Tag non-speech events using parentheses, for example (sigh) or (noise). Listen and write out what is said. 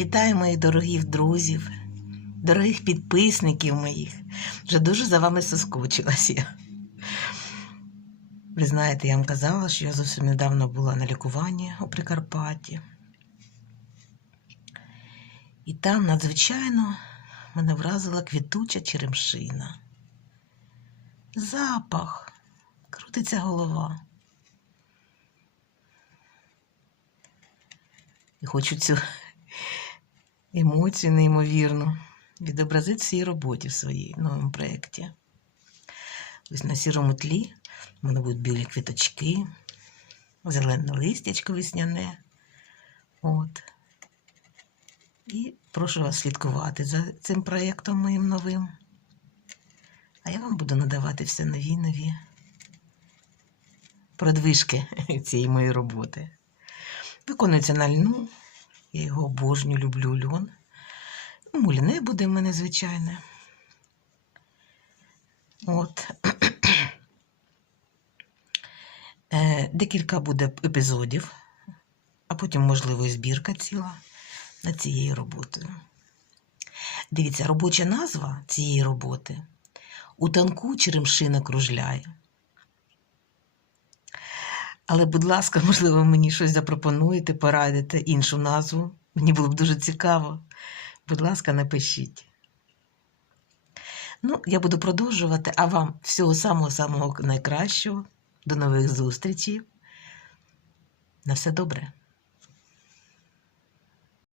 Вітаю моїх дорогих друзів, дорогих підписників моїх. Вже дуже за вами соскучилася. я. Ви знаєте, я вам казала, що я зовсім недавно була на лікуванні у Прикарпатті. І там надзвичайно мене вразила квітуча черемшина. Запах, крутиться голова. І хочу цю емоцію неймовірну відобразити в цій роботі в своїй новому проєкті. Ось на сірому тлі в мене будуть білі квіточки, зелене листячко весняне. От. І прошу вас слідкувати за цим проєктом моїм новим. А я вам буду надавати все нові нові продвижки (laughs) цієї моєї роботи. Виконується на льну. Я його обожнюю, люблю льон. Ну, Муляне буде в мене звичайне. От. (clears throat) Е, Декілька буде епізодів, а потім, можливо, і збірка ціла над цією роботою. Дивіться, робоча назва цієї роботи у танку черемшина кружляє. Але, будь ласка, (laughs) можливо, мені щось запропонуєте, порадите іншу назву. Мені було б дуже цікаво. Будь ласка, напишіть. Ну, я буду продовжувати, а вам всього самого-самого найкращого. До нових зустрічей. На все добре.